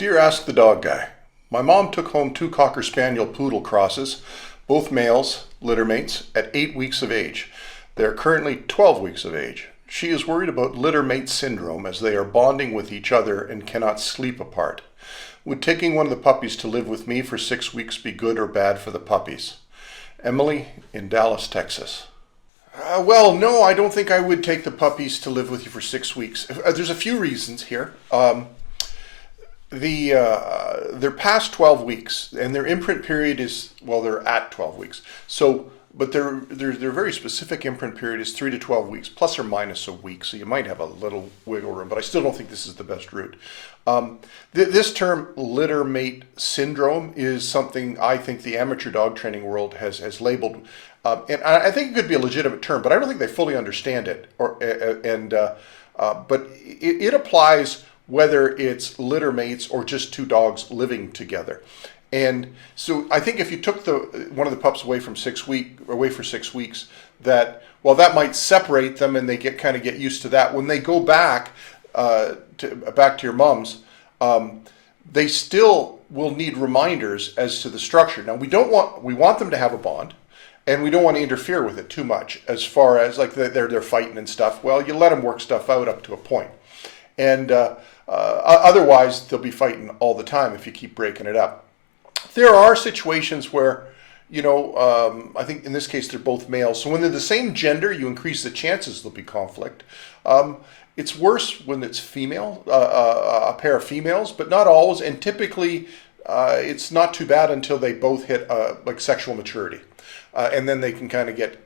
Dear Ask the Dog Guy, my mom took home two Cocker Spaniel Poodle crosses, both males, litter mates, at 8 weeks of age. They are currently 12 weeks of age. She is worried about litter mate syndrome as they are bonding with each other and cannot sleep apart. Would taking one of the puppies to live with me for 6 weeks be good or bad for the puppies? Emily in Dallas, Texas. Well, no, I don't think I would take the puppies to live with you for 6 weeks. There's a few reasons here. They're past 12 weeks, and their imprint period is, well, they're at 12 weeks. So, but their very specific imprint period is 3 to 12 weeks, plus or minus a week. So you might have a little wiggle room, but I still don't think this is the best route. This term litter mate syndrome is something I think the amateur dog training world has labeled, and I think it could be a legitimate term, but I don't think they fully understand it. But it applies whether it's litter mates or just two dogs living together. And so I think if you took one of the pups away for 6 weeks, that might separate them and they get used to that. When they go back to your mom's, they still will need reminders as to the structure. Now we want them to have a bond, and we don't want to interfere with it too much as far as like they're fighting and stuff. Well, you let them work stuff out up to a point. And otherwise, they'll be fighting all the time if you keep breaking it up. There are situations where, I think in this case they're both males. So when they're the same gender, you increase the chances there'll be conflict. It's worse when it's female, a pair of females, but not always. And typically, it's not too bad until they both hit like sexual maturity, and then they can kind of get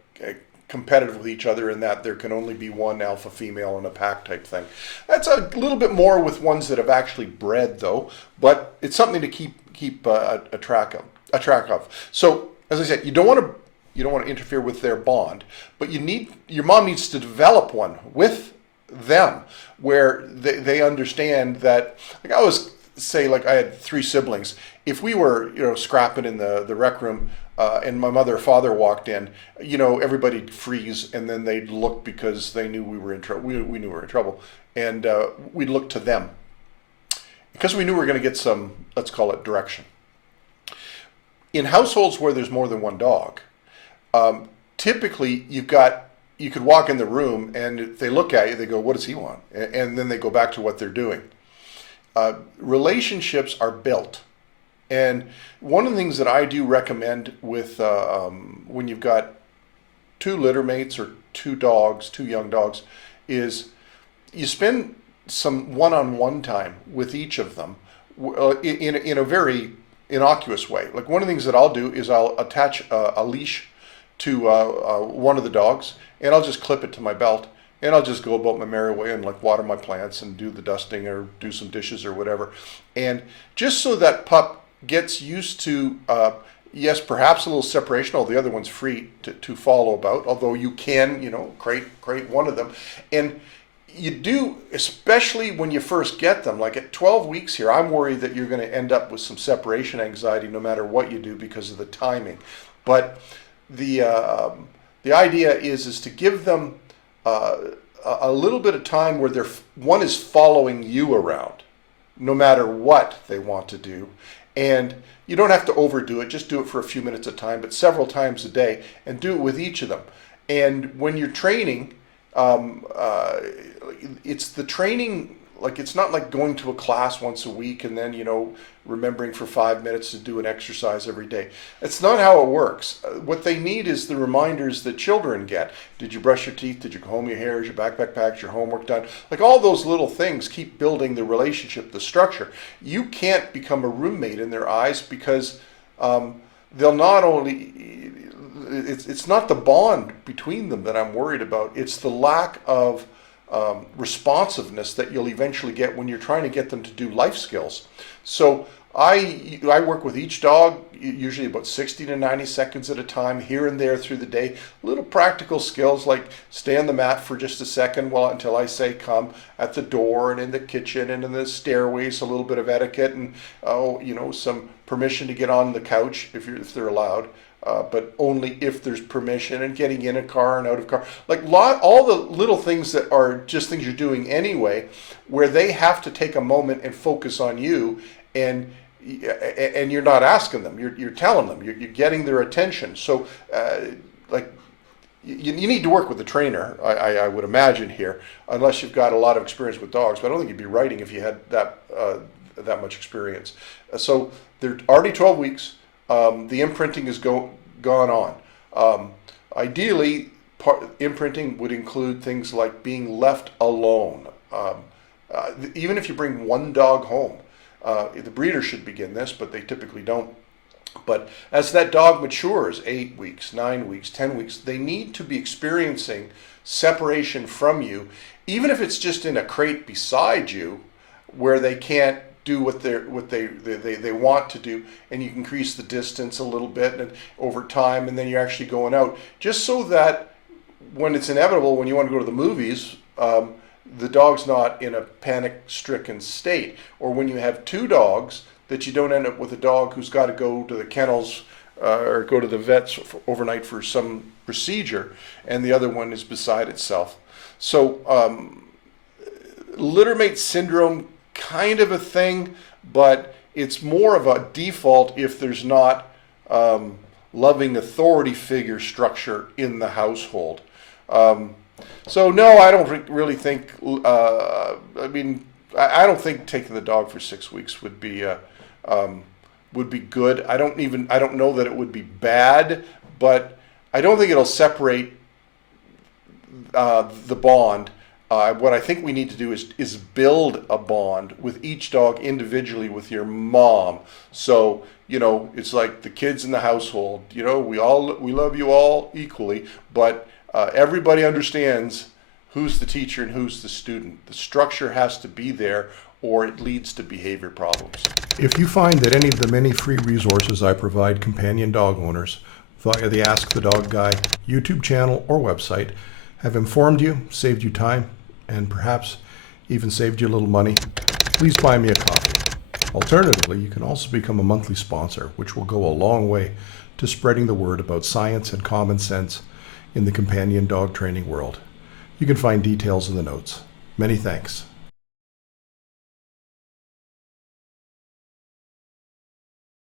competitive with each other in that there can only be one alpha female in a pack type thing. That's a little bit more with ones that have actually bred though, but it's something to keep a track of. So as I said, you don't want to interfere with their bond, but your mom needs to develop one with them where they understand that. Like I always say, like I had 3 siblings. If we were scrapping in the rec room, and my mother or father walked in, everybody'd freeze and then they'd look because they knew we were in trouble. We knew we were in trouble, and we'd look to them because we knew we were going to get some, let's call it, direction. In households where there's more than one dog, typically you could walk in the room and if they look at you, they go, "What does he want?" And then they go back to what they're doing. Relationships are built. And one of the things that I do recommend with when you've got 2 litter mates or 2 young dogs, is you spend some one-on-one time with each of them in a very innocuous way. Like one of the things that I'll do is I'll attach a leash to one of the dogs, and I'll just clip it to my belt, and I'll just go about my merry way and like water my plants and do the dusting or do some dishes or whatever. And just so that pup gets used to, yes, perhaps a little separation, although the other one's free to follow about, although you can, create one of them. And you do, especially when you first get them, like at 12 weeks here, I'm worried that you're going to end up with some separation anxiety no matter what you do because of the timing. But the idea is to give them a little bit of time where one is following you around no matter what they want to do. And you don't have to overdo it, just do it for a few minutes at a time, but several times a day, and do it with each of them. And when you're training, it's the training, like it's not like going to a class once a week and then, remembering for 5 minutes to do an exercise every day. It's not how it works. What they need is the reminders that children get. Did you brush your teeth? Did you comb your hair? Is your backpack packed? Your homework done? Like all those little things keep building the relationship, the structure. You can't become a roommate in their eyes because they'll not only, it's not the bond between them that I'm worried about. It's the lack of responsiveness that you'll eventually get when you're trying to get them to do life skills. So I work with each dog usually about 60 to 90 seconds at a time, here and there through the day. Little practical skills like stay on the mat for just a second until I say come, at the door and in the kitchen and in the stairways, a little bit of etiquette and some permission to get on the couch if they're allowed. But only if there's permission, and getting in a car and out of car. Like all the little things that are just things you're doing anyway, where they have to take a moment and focus on you and you're not asking them. You're telling them. You're getting their attention. So, like, you need to work with the trainer, I would imagine here, unless you've got a lot of experience with dogs. But I don't think you'd be writing if you had that much experience. So they're already 12 weeks. The imprinting is gone on. Ideally, imprinting would include things like being left alone. Even if you bring one dog home, the breeder should begin this, but they typically don't. But as that dog matures, 8 weeks, 9 weeks, 10 weeks, they need to be experiencing separation from you, even if it's just in a crate beside you, where they can't do what they want to do, and you can increase the distance a little bit and over time, and then you're actually going out, just so that when it's inevitable, when you want to go to the movies, the dog's not in a panic-stricken state. Or when you have two dogs, that you don't end up with a dog who's got to go to the kennels or go to the vets overnight for some procedure, and the other one is beside itself. So littermate syndrome, kind of a thing, but it's more of a default if there's not loving authority figure structure in the household. So no, I don't really think, I don't think taking the dog for 6 weeks would be good. I don't know that it would be bad, but I don't think it'll separate the bond. What I think we need to do is build a bond with each dog individually with your mom. So, it's like the kids in the household, we love you all equally, but everybody understands who's the teacher and who's the student. The structure has to be there, or it leads to behavior problems. If you find that any of the many free resources I provide companion dog owners via the Ask the Dog Guy YouTube channel or website have informed you, saved you time, and perhaps even saved you a little money, please buy me a coffee. Alternatively, you can also become a monthly sponsor, which will go a long way to spreading the word about science and common sense in the companion dog training world. You can find details in the notes. Many thanks.